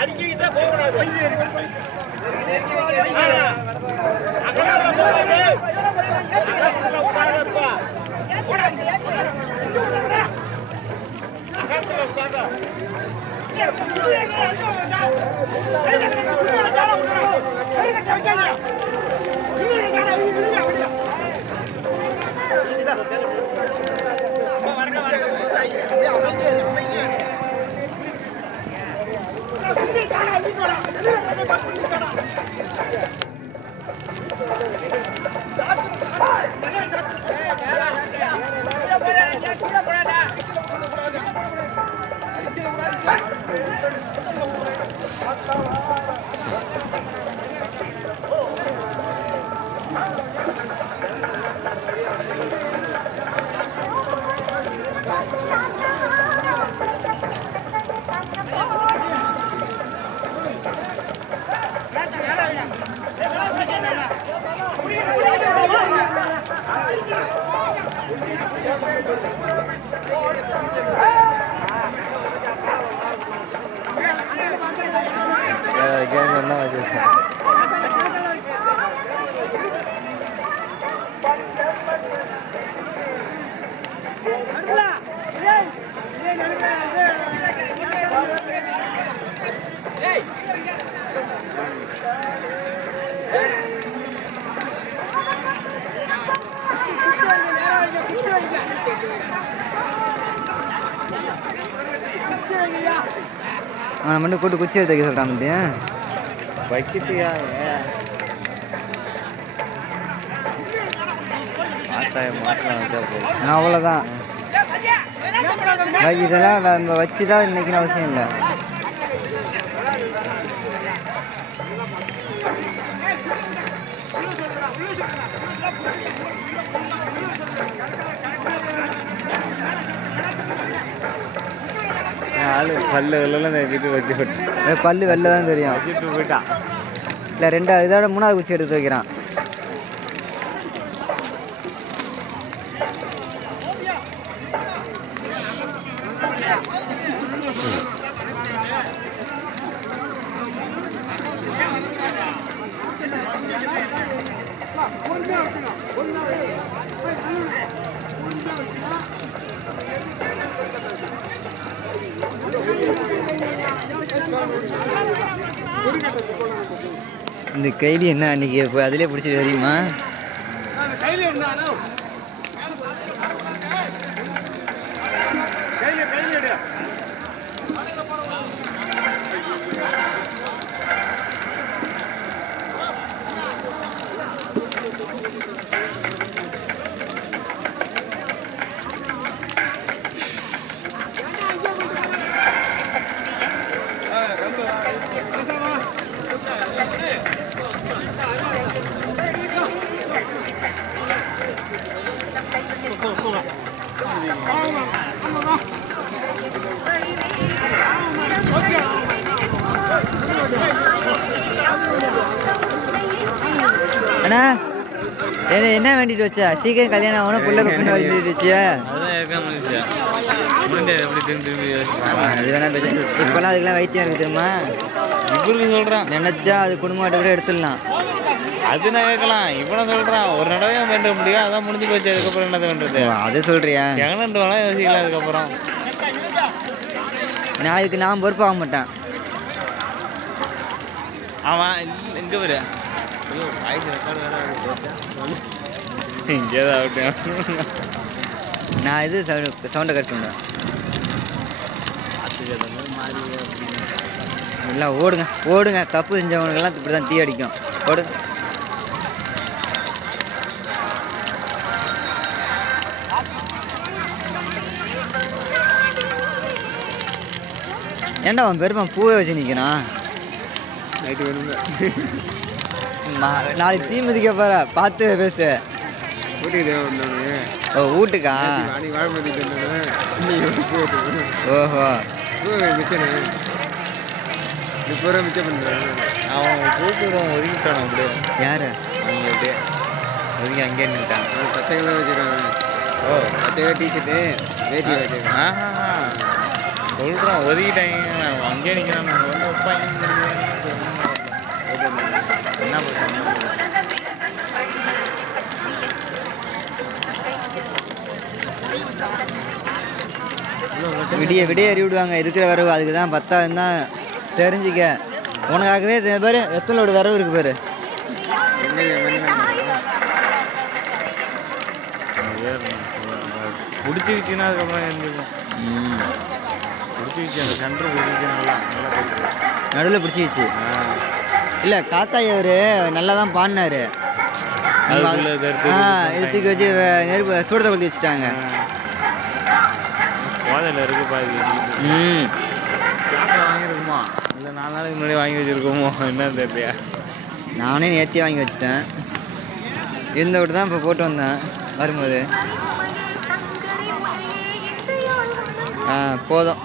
அடிக்கிட்டே போகக்கூடாது. அவனை மட்டும் கூட்டு குச்சி எடுத்து வைக்க சொல்கிறான். வைக்கிட்டியா? அவ்வளோதான். இதெல்லாம் வச்சு தான் நினைக்கிற அவசியம் இல்லை. பல்லு வெளில தான் தெரியும். இல்லை ரெண்டாவது இதோட மூணாவது குச்சி எடுத்து வைக்கிறான். இந்த கைலி என்ன அன்னைக்கு அதிலே பிடிச்சிட்டு தெரியுமா? அண்ணா என்ன வேண்டிட்டு வச்சா? சீக்கிரம் கல்யாணம் ஆகணும், புள்ள கப்பின்னு வந்துட்டு வச்சியா? அது வேணா இப்பெல்லாம் அதுக்கெல்லாம் வைத்தியம் இருக்கு தெரியுமா? இவருக்கு சொல்றான் நினைச்சா அது குடும்பத்தை கூட எடுத்துடலாம். அது நான் கேட்கலாம். இவனை சொல்றான் ஒரு நடவையா வேண்ட முடியும், அதான் முடிஞ்சு போச்சு. அதுக்கப்புறம் என்ன வேண்டது? அது சொல்றியா? எங்கன்னு வேணா யோசிக்கலாம். அதுக்கப்புறம் நான் இதுக்கு நான் பொறுப்பாக மாட்டேன். அவன் இங்க வரு இங்கேதான் ஆகட்டும். நான் இது சவுண்டை கட் பண்ணுவேன். எல்லாம் ஓடுங்க ஓடுங்க. தப்பு செஞ்சவனுக்கெல்லாம் இப்படி தான் தீ அடிக்கும். ஓடுங்க. ஏன்டா அவன் பெருமை பூவை வச்சு நிற்கிறான்? நைட்டு வேணுங்க நாளைக்கு தீ மிதிக்க போற பார்த்து பேசு. வீட்டுக்கு தேவை வந்தோடனே ஓ வீட்டுக்கா? அன்னைக்கு வாழை மாற்றிட்டு வந்தோடனே இன்னைக்கு போட்டு ஓஹோ மிச்சனே 30 ரூபா மிச்சம் பண்ணுறேன். அவன் கூப்பிடுவான் ஒதுக்கிட்டான் அப்படியே. யாரு? நீங்கள் அப்படியே ஒதுக்கி அங்கேயே நின்றுட்டான். பச்சை கலர் வச்சுருக்காங்க. ஓ பச்சை கலர் டிஷர்ட்டு வேட்டி வச்சுருக்காங்க. சொல்கிறான் ஒதுக்கிட்டாங்க அவன் அங்கேயே நிற்கிறான். வந்து வைப்பாங்க என்ன பண்ணுறாங்க? விடிய விடிய அறி விடுவாங்க இருக்கிற வரவு. அதுக்கு தான் 10,000 தான் தெரிஞ்சுக்க. உனக்காகவே பாரு எத்தனை ஒரு வரவு இருக்கு பாரு. பிடிச்சிருச்சுன்னா அதுக்கப்புறம் இருந்துக்கும். பிடிச்சிருச்சு அந்த சென்டர் பிடிச்சிச்சு. நல்லா நடுவில் பிடிச்சிச்சு. இல்லை காத்தாய் அவர் நல்லா தான் பாடினாரு. இது தூக்கி வச்சு நெருப்பு சூடத்தை கொளுத்தி வச்சுட்டாங்க. போதையில் இருக்கு பாதி. வாங்கியிருக்குமா இல்லை 4 நாளைக்கு முன்னாடி வாங்கி வச்சுருக்கோமோ என்ன தெரியலையா? நானே நேர்த்தியாக வாங்கி வச்சுட்டேன். இருந்த விட்டு தான் இப்போ போட்டு வந்தேன் வரும்போது. போதும்.